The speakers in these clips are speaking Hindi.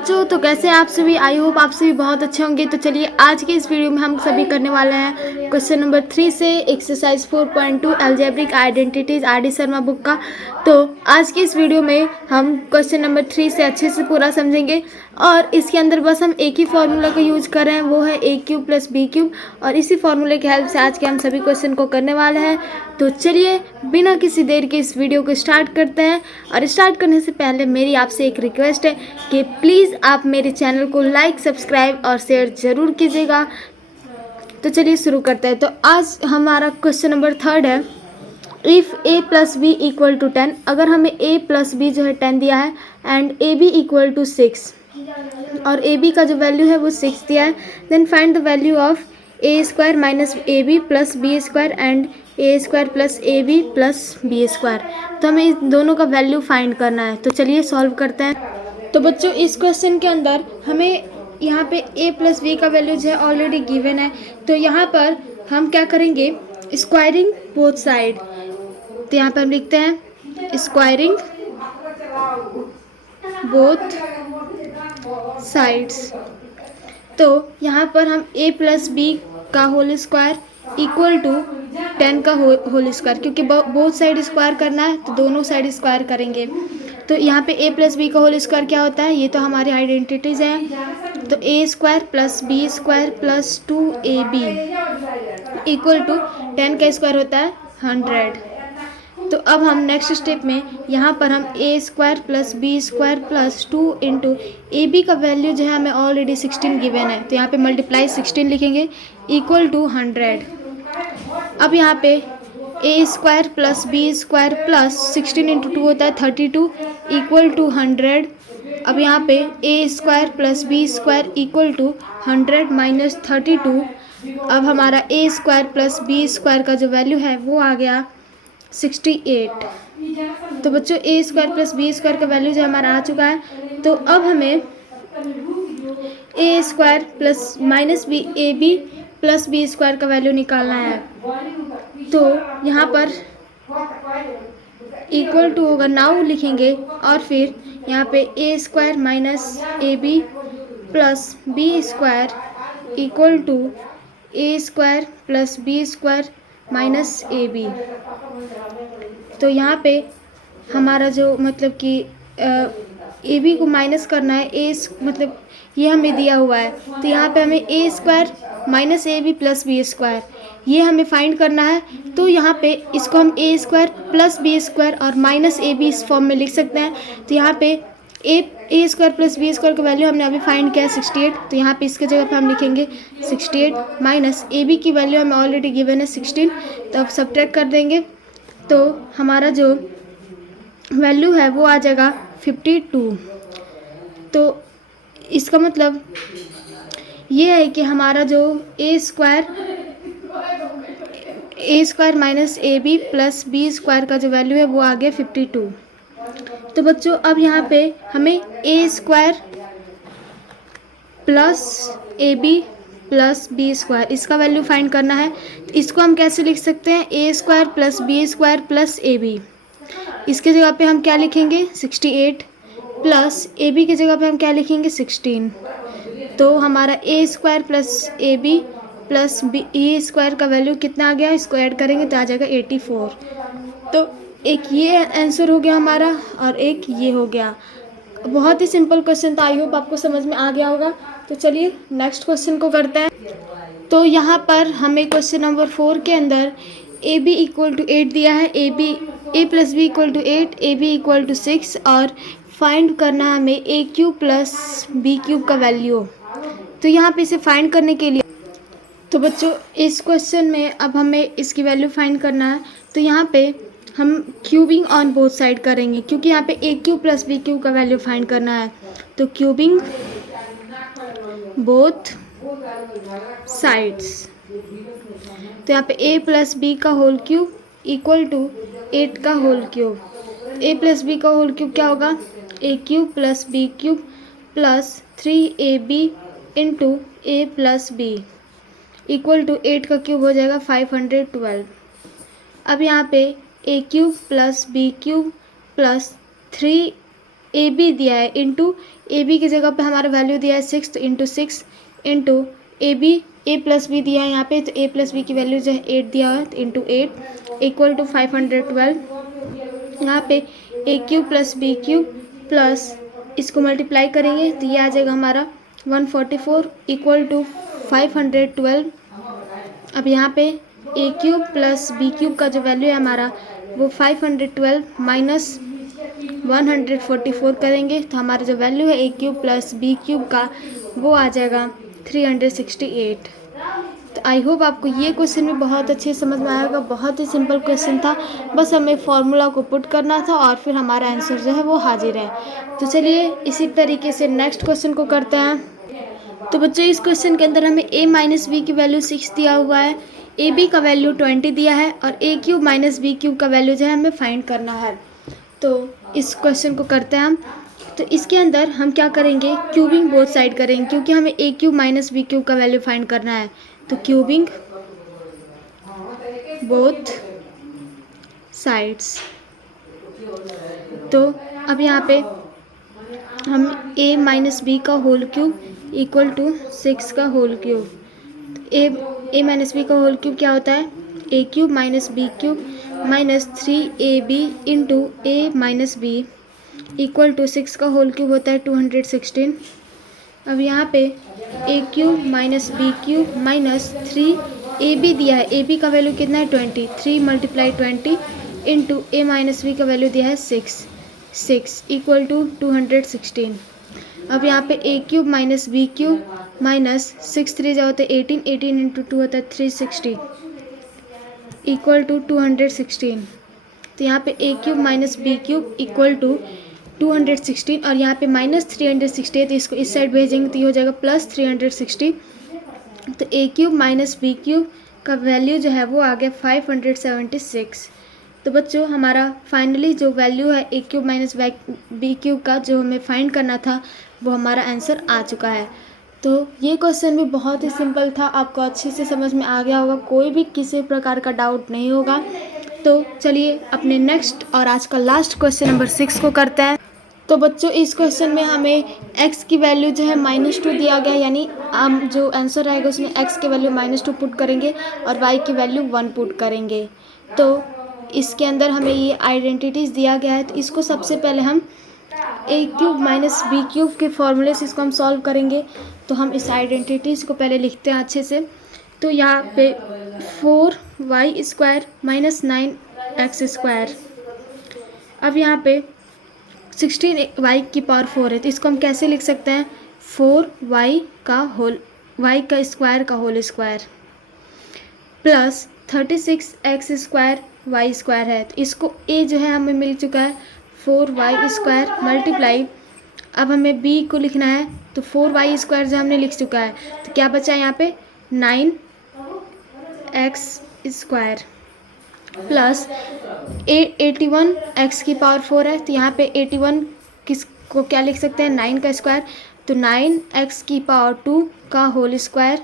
बच्चों, तो कैसे हैं आप सभी। आई होप आप सभी बहुत अच्छे होंगे। तो चलिए आज की इस वीडियो में हम सभी करने वाले हैं क्वेश्चन नंबर 3 से exercise 4.2 algebraic identities RD. Sharma book का। तो आज की इस वीडियो में हम क्वेश्चन नंबर 3 से अच्छे से पूरा समझेंगे और इसके अंदर बस हम एक ही फॉर्मूला का यूज कर रहे हैं, वो है a³ + b³ और इसी फॉर्मूले की हेल्प से आज के हम सभी क्वेश्चन को करने वाले हैं। तो चलिए बिना किसी देर के इस वीडियो को स्टार्ट करते हैं। और स्टार्ट करने से पहले मेरी आपसे एक रिक्वेस्ट है कि प्लीज़ आप मेरे चैनल को लाइक, सब्सक्राइब और शेयर ज़रूर कीजिएगा। तो चलिए शुरू करते हैं। तो आज हमारा क्वेश्चन नंबर 3 है, इफ़ a + b = 10। अगर हमें a + b जो है 10 दिया है एंड ab = 6 और ab का जो वैल्यू है वो 6 दिया है, then find the value of a² - ab + b² and a² + ab + b²। तो हमें इस दोनों का वैल्यू फाइंड करना है। तो चलिए सॉल्व करते हैं। तो बच्चों इस क्वेश्चन के अंदर हमें यहाँ पे a + b का वैल्यू जो है ऑलरेडी गिवन है। तो यहाँ पर हम क्या करेंगे, स्क्वायरिंग बोथ साइड। तो यहाँ पर हम लिखते हैं स्क्वायरिंग बोथ साइड्स। तो यहाँ पर हम a + b का होल स्क्वायर इक्वल टू 10 का होल स्क्वायर, क्योंकि बोथ साइड स्क्वायर करना है तो दोनों साइड स्क्वायर करेंगे। तो यहाँ पे a + b का होल स्क्वायर क्या होता है, ये तो हमारी आइडेंटिटीज़ हैं। तो a² + b² + 2ab equal to 10 का स्क्वायर होता है 100। तो अब हम नेक्स्ट स्टेप में यहाँ पर हम a² + b² + 2 इंटू ab का वैल्यू जो है हमें ऑलरेडी 16 गिवन है, तो यहाँ पे मल्टीप्लाई 16 लिखेंगे इक्वल टू 100। अब यहाँ पे a² + b² + 16 इंटू 2 होता है 32 इक्वल टू 100। अब यहाँ पे a² + b² इक्वल टू 100 - 32। अब हमारा a² + b² का जो वैल्यू है वो आ गया 68। तो बच्चों a² + b² का वैल्यू जो हमारा आ चुका है। तो अब हमें a² - ab + b² का वैल्यू निकालना है। तो यहाँ पर इक्वल टू होगा, नाउ लिखेंगे और फिर यहाँ पे a² - ab + b² equal to a² + b² - ab। तो यहाँ पे हमारा जो मतलब कि ए बी को माइनस करना है, मतलब ये हमें दिया हुआ है। तो यहाँ पे हमें a² - ab + b² ये हमें फाइंड करना है। तो यहाँ पे इसको हम a² + b² और -ab इस फॉर्म में लिख सकते हैं। तो यहाँ पे a² + b² का वैल्यू हमने अभी फाइंड किया 68। तो यहाँ पे इसके जगह पे हम लिखेंगे 68 - ab की वैल्यू हमें ऑलरेडी गिवन है 16। तो अब सब्ट्रैक्ट कर देंगे तो हमारा जो वैल्यू है वो आ जाएगा 52। तो इसका मतलब ये है कि हमारा जो a² - ab + b² का जो वैल्यू है वो आ गया 52। तो बच्चों अब यहाँ पे हमें a² + ab + b² इसका वैल्यू फाइंड करना है। तो इसको हम कैसे लिख सकते हैं, a² + b² + ab। इसके जगह पे हम क्या लिखेंगे 68 प्लस ab की जगह पे हम क्या लिखेंगे 16। तो हमारा a² + ab + b² का वैल्यू कितना आ गया, इसको ऐड करेंगे तो आ जाएगा 84। तो एक ये आंसर हो गया हमारा और एक ये हो गया। बहुत ही सिंपल क्वेश्चन था, आई होप आपको समझ में आ गया होगा। तो चलिए नेक्स्ट क्वेश्चन को करते हैं। तो यहाँ पर हमें क्वेश्चन नंबर 4 के अंदर ab = 8 दिया है, a + b = 8, ab = 6 और फाइंड करना है हमें a³ + b³ का वैल्यू। तो यहाँ पे इसे फाइंड करने के लिए, तो बच्चों इस क्वेश्चन में अब हमें इसकी वैल्यू फाइंड करना है। तो यहाँ पे हम क्यूबिंग ऑन बोथ साइड करेंगे, क्योंकि यहाँ पे a³ + b³ का वैल्यू फाइंड करना है। तो क्यूबिंग बोथ साइड्स। तो यहाँ पे a + b का होल क्यूब इक्वल टू 8 का होल क्यूब। a + b का होल क्यूब क्या होगा, a³ + b³ + 3ab into a + b equal to 8 का क्यूब हो जाएगा 512। अब यहाँ पे a³ + b³ + 3ab दिया है इंटू ए बी की जगह पे हमारा वैल्यू दिया है 6, तो into 6 into a b a plus b दिया है यहाँ पे, तो ए प्लस बी की वैल्यू जो है 8 दिया हुआ है, तो इंटू 8 इक्वल टू 512। यहाँ पे A cube plus B cube plus इसको मल्टीप्लाई करेंगे तो ये आ जाएगा हमारा 144 इक्वल टू 512। अब यहाँ पे A cube plus B cube का जो वैल्यू है हमारा वो 512 माइनस 144 करेंगे तो हमारा जो वैल्यू है A cube plus B cube का वो आ जाएगा 368। तो आई होप आपको ये क्वेश्चन भी बहुत अच्छे समझ में आएगा। बहुत ही सिंपल क्वेश्चन था, बस हमें फॉर्मूला को पुट करना था और फिर हमारा आंसर जो है वो हाजिर है। तो चलिए इसी तरीके से नेक्स्ट क्वेश्चन को करते हैं। तो बच्चों इस क्वेश्चन के अंदर हमें a माइनस बी की वैल्यू 6 दिया हुआ है, ए बी का वैल्यू 20 दिया है और ए क्यूब माइनस बी क्यूब का वैल्यू जो है हमें फाइंड करना है। तो इस क्वेश्चन को करते हैं हम। तो इसके अंदर हम क्या करेंगे, क्यूबिंग बोथ साइड करेंगे क्योंकि हमें ए क्यूब माइनस बी क्यूब का वैल्यू फाइंड करना है। तो क्यूबिंग बोथ साइड्स। तो अब यहाँ पे हम a माइनस बी का होल क्यूब इक्वल टू 6 का whole cube. A minus B का होल क्यूब क्या होता है, A cube minus B cube minus 3ab into A minus B equal to 6 का होल क्यूब होता है 216। अब यहाँ पे A cube minus B cube minus 3ab दिया है, ए बी का वैल्यू कितना है 20, 3 multiply 20 into A minus B का वैल्यू दिया है 6 इक्वल टू 216। अब यहाँ पे A cube minus B cube minus 6 3 जो होता है 18, 18 इंटू 2 होता है 360 इक्वल टू 216। तो यहाँ पे A cube minus B cube equal to 216 और यहाँ पे माइनस 360 है तो इसको इस साइड भेजेंगे तो ये हो जाएगा प्लस 360। तो ए क्यूब माइनस बी क्यूब का वैल्यू जो है वो आ गया 576। तो बच्चों हमारा फाइनली जो वैल्यू है A cube minus B cube का जो हमें फाइंड करना था वो हमारा आंसर आ चुका है। तो ये क्वेश्चन भी बहुत ही सिंपल था, आपको अच्छे से समझ में आ गया होगा, कोई भी किसी प्रकार का डाउट नहीं होगा। तो चलिए अपने नेक्स्ट और आज का लास्ट क्वेश्चन नंबर 6 को करते हैं। तो बच्चों इस क्वेश्चन में हमें x की वैल्यू जो है -2 दिया गया, यानी हम जो आंसर आएगा उसमें x की वैल्यू -2 पुट करेंगे और y की वैल्यू 1 पुट करेंगे। तो इसके अंदर हमें ये आइडेंटिटीज़ दिया गया है, तो इसको सबसे पहले हम ए क्यूब माइनस बी क्यूब के फॉर्मूले से इसको हम सॉल्व करेंगे। तो हम इस आइडेंटिटीज़ को पहले लिखते हैं अच्छे से। तो यहाँ पे 4y² माइनस 9x²। अब यहाँ पे 16y की पावर 4 है तो इसको हम कैसे लिख सकते हैं, 4y का स्क्वायर का whole square plus 36x² y² है। तो इसको a जो है हमें मिल चुका है 4y² मल्टीप्लाई, अब हमें b को लिखना है तो 4y² जो हमने लिख चुका है तो क्या बचा है यहाँ पे 9x² प्लस 81x की पावर 4 है तो यहाँ पे 81 किसको क्या लिख सकते हैं 9 का स्क्वायर, तो 9x की पावर 2 का होल स्क्वायर।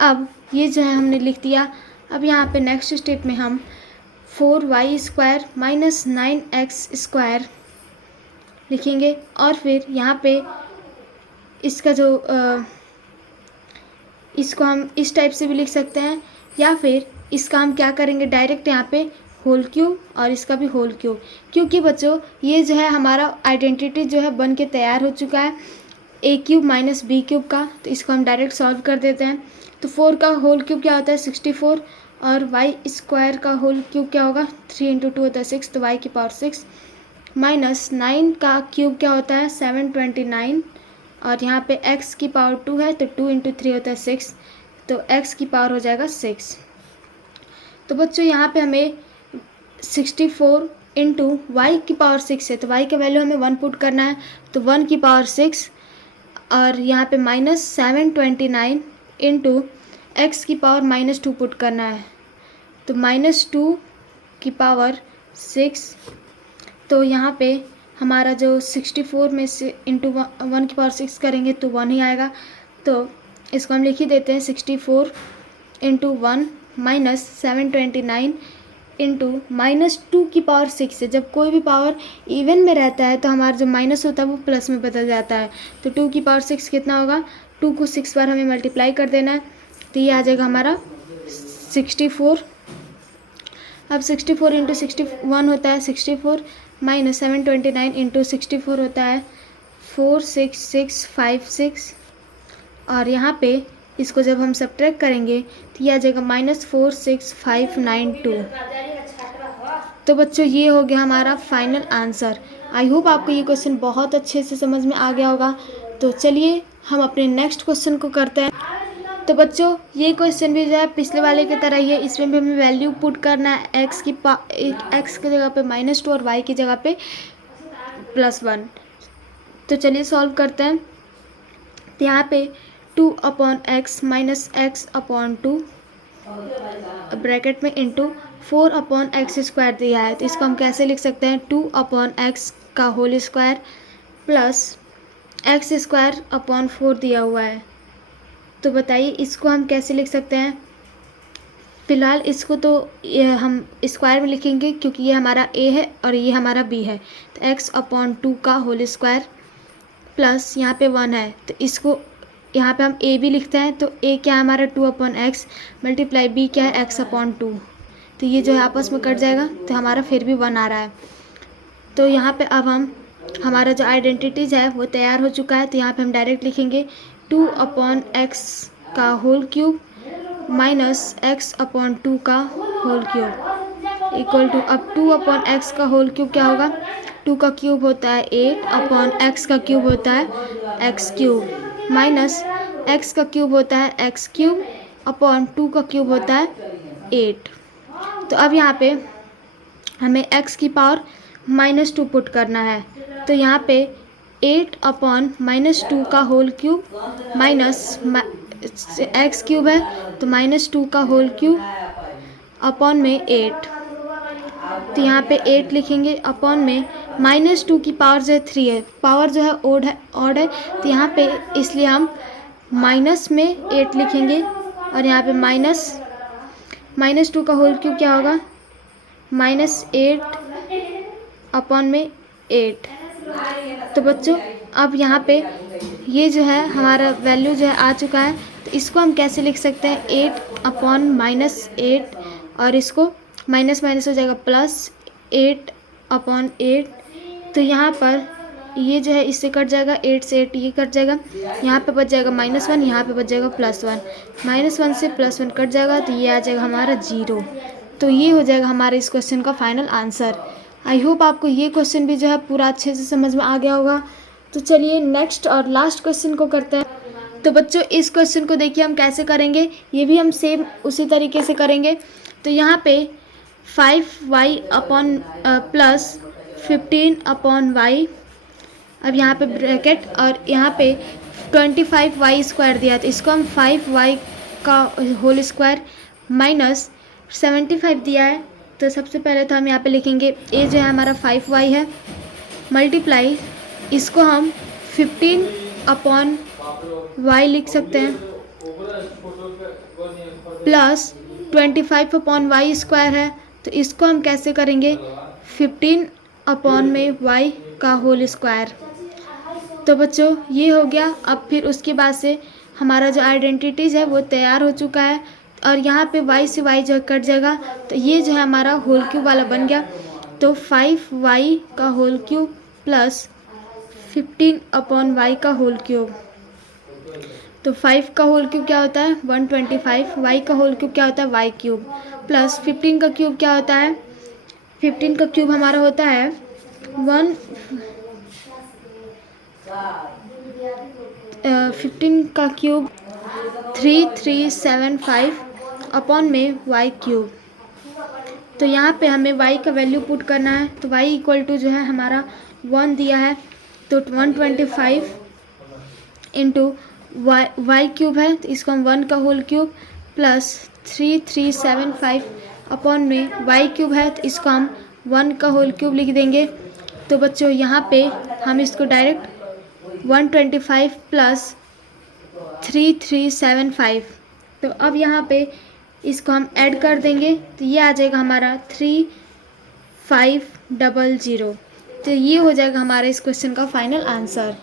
अब ये जो है हमने लिख दिया। अब यहाँ पे नेक्स्ट स्टेप में हम 4y² माइनस 9x² लिखेंगे और फिर यहाँ पे इसका जो इसको हम इस टाइप से भी लिख सकते हैं या फिर इसका हम क्या करेंगे डायरेक्ट यहाँ पे होल क्यूब और इसका भी होल क्यूब, क्योंकि बच्चों ये जो है हमारा आइडेंटिटी जो है बन के तैयार हो चुका है A cube minus B cube का। तो इसको हम डायरेक्ट सॉल्व कर देते हैं। तो 4 का होल क्यूब क्या होता है 64 और y² का होल क्यूब क्या होगा 3 × 2 होता है 6, तो y की पावर 6 माइनस 9 का क्यूब क्या होता है 729 और यहाँ पे x की पावर 2 है तो 2 × 3 होता है 6, तो x की पावर हो जाएगा 6। तो बच्चों यहाँ पे हमें 64 इंटू वाई की पावर 6 है तो y का वैल्यू हमें 1 पुट करना है, तो 1 की पावर 6 और यहाँ पे माइनस 729 इंटू एक्स की पावर -2 पुट करना है, तो -2 की पावर 6। तो यहाँ पे हमारा जो 64 में से इंटू 1 की पावर 6 करेंगे तो 1 ही आएगा। तो इसको हम लिख ही देते हैं 64 इंटू 1 माइनस 729 इंटू -2⁻⁶ है। जब कोई भी पावर इवन में रहता है तो हमारा जो माइनस होता है वो प्लस में बदल जाता है। तो 2⁻⁶ कितना होगा, 2 को 6 बार हमें मल्टीप्लाई कर देना है, तो ये आ जाएगा हमारा 64। अब 64 इंटू 61 होता है 64, माइनस 729 इंटू 64 होता है 46656, और यहाँ पे इसको जब हम सब्ट्रैक्ट करेंगे तो ये आ जाएगा -46592। तो बच्चों ये हो गया हमारा फाइनल आंसर। आई होप आपको ये क्वेश्चन बहुत अच्छे से समझ में आ गया होगा। तो चलिए हम अपने नेक्स्ट क्वेश्चन को करते हैं। तो बच्चों ये क्वेश्चन भी जो है पिछले वाले की तरह ही है, इसमें भी हमें वैल्यू पुट करना है, एक्स की जगह पे -2 और वाई की जगह पे +1। तो चलिए सॉल्व करते हैं। तो यहाँ पे 2/x - x/2 ब्रैकेट में इंटू 4/x² दिया है, तो इसको हम कैसे लिख सकते हैं, 2/x का होल स्क्वायर प्लस x² दिया हुआ है। तो बताइए इसको हम कैसे लिख सकते हैं। फ़िलहाल इसको तो हम स्क्वायर में लिखेंगे क्योंकि ये हमारा a है और ये हमारा b है। तो x/2 का होल स्क्वायर प्लस यहाँ पे 1 है, तो इसको यहाँ पे हम a भी लिखते हैं। तो a क्या है हमारा 2/x मल्टीप्लाई b क्या है x/2। तो ये जो है आपस में कट जाएगा, तो हमारा फिर भी 1 आ रहा है। तो यहाँ पे अब हमारा जो आइडेंटिटीज़ है वो तैयार हो चुका है। तो यहाँ पे हम डायरेक्ट लिखेंगे 2/x का होल क्यूब माइनस x/2 का होल क्यूब इक्वल टू, अब 2/x का होल क्यूब क्या होगा, 2 का क्यूब होता है 8/x का क्यूब होता है x³ माइनस x का क्यूब होता है x³ 2 का क्यूब होता है 8। तो अब यहाँ पे हमें x की पावर -2 पुट करना है। तो यहाँ पे 8/-2 का होल क्यूब माइनस x³ है तो -2 का होल क्यूब अपॉन में 8। तो यहाँ पे 8 लिखेंगे, अपॉन में -2 की पावर जो है 3 है, पावर जो है ऑड है तो यहाँ पे इसलिए हम माइनस में 8 लिखेंगे, और यहाँ पे -2 का होल क्यूब क्या होगा, -8 अपॉन में 8। तो बच्चों अब यहाँ पे ये जो है हमारा वैल्यू जो है आ चुका है। तो इसको हम कैसे लिख सकते हैं, 8/-8, और इसको माइनस हो जाएगा प्लस 8/8। तो यहाँ पर ये जो है इससे कट जाएगा, 8 से 8 ये कट जाएगा, यहाँ पे बच जाएगा -1, यहाँ पे बच जाएगा +1, -1 से +1 कट जाएगा, तो ये आ जाएगा हमारा 0। तो ये हो जाएगा हमारे इस क्वेश्चन का फाइनल आंसर। आई होप आपको ये क्वेश्चन भी जो है पूरा अच्छे से समझ में आ गया होगा। तो चलिए नेक्स्ट और लास्ट क्वेश्चन को करते हैं। तो बच्चों इस क्वेश्चन को देखिए हम कैसे करेंगे, ये भी हम सेम उसी तरीके से करेंगे। तो यहाँ पे 5y प्लस 15/y, अब यहाँ पे ब्रैकेट और यहाँ पे 25y² दिया, तो इसको हम 5y का होल स्क्वायर माइनस 75 दिया है। तो सबसे पहले तो हम यहाँ पे लिखेंगे a जो है हमारा 5y है, मल्टीप्लाई इसको हम 15/y लिख सकते हैं, प्लस 25/y² है, तो इसको हम कैसे करेंगे 15/y का होल स्क्वायर। तो बच्चों ये हो गया। अब फिर उसके बाद से हमारा जो आइडेंटिटीज़ है वो तैयार हो चुका है, और यहाँ पे y से y जो कट जाएगा, तो ये जो है हमारा होल क्यूब वाला बन गया। तो 5y का होल क्यूब प्लस 15/y का होल क्यूब, तो 5 का होल क्यूब क्या होता है 125, y का होल क्यूब क्या होता है y³ प्लस 15 का क्यूब क्या होता है, 15 का क्यूब हमारा होता है 15 का क्यूब 3375 अपॉन में y³। तो यहाँ पे हमें y का वैल्यू पुट करना है। तो y इक्वल टू जो है हमारा 1 दिया है, तो 125 इंटू y³ है, तो इसको हम 1 का होल क्यूब प्लस 3375 अपॉन में y³ है, तो इसको हम 1 का होल क्यूब लिख देंगे। तो बच्चों यहाँ पे हम इसको डायरेक्ट 125 प्लस 3375, तो अब यहाँ पे इसको हम ऐड कर देंगे तो ये आ जाएगा हमारा 3500। तो ये हो जाएगा हमारे इस क्वेश्चन का फाइनल आंसर।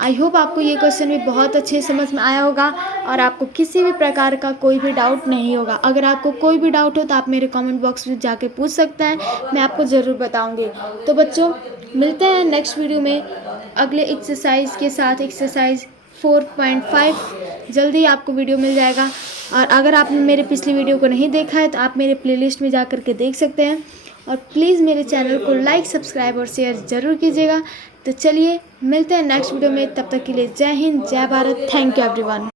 आई होप आपको ये क्वेश्चन भी बहुत अच्छे समझ में आया होगा और आपको किसी भी प्रकार का कोई भी डाउट नहीं होगा। अगर आपको कोई भी डाउट हो तो आप मेरे कमेंट बॉक्स में जाके पूछ सकते हैं, मैं आपको ज़रूर बताऊंगी। तो बच्चों मिलते हैं नेक्स्ट वीडियो में अगले एक्सरसाइज के साथ, एक्सरसाइज 4.5। जल्दी आपको वीडियो मिल जाएगा। और अगर आपने मेरे पिछली वीडियो को नहीं देखा है तो आप मेरे प्लेलिस्ट में जा कर के देख सकते हैं। और प्लीज़ मेरे चैनल को लाइक, सब्सक्राइब और शेयर ज़रूर कीजिएगा। तो चलिए मिलते हैं नेक्स्ट वीडियो में, तब तक के लिए जय हिंद, जय भारत, थैंक यू एवरीवन।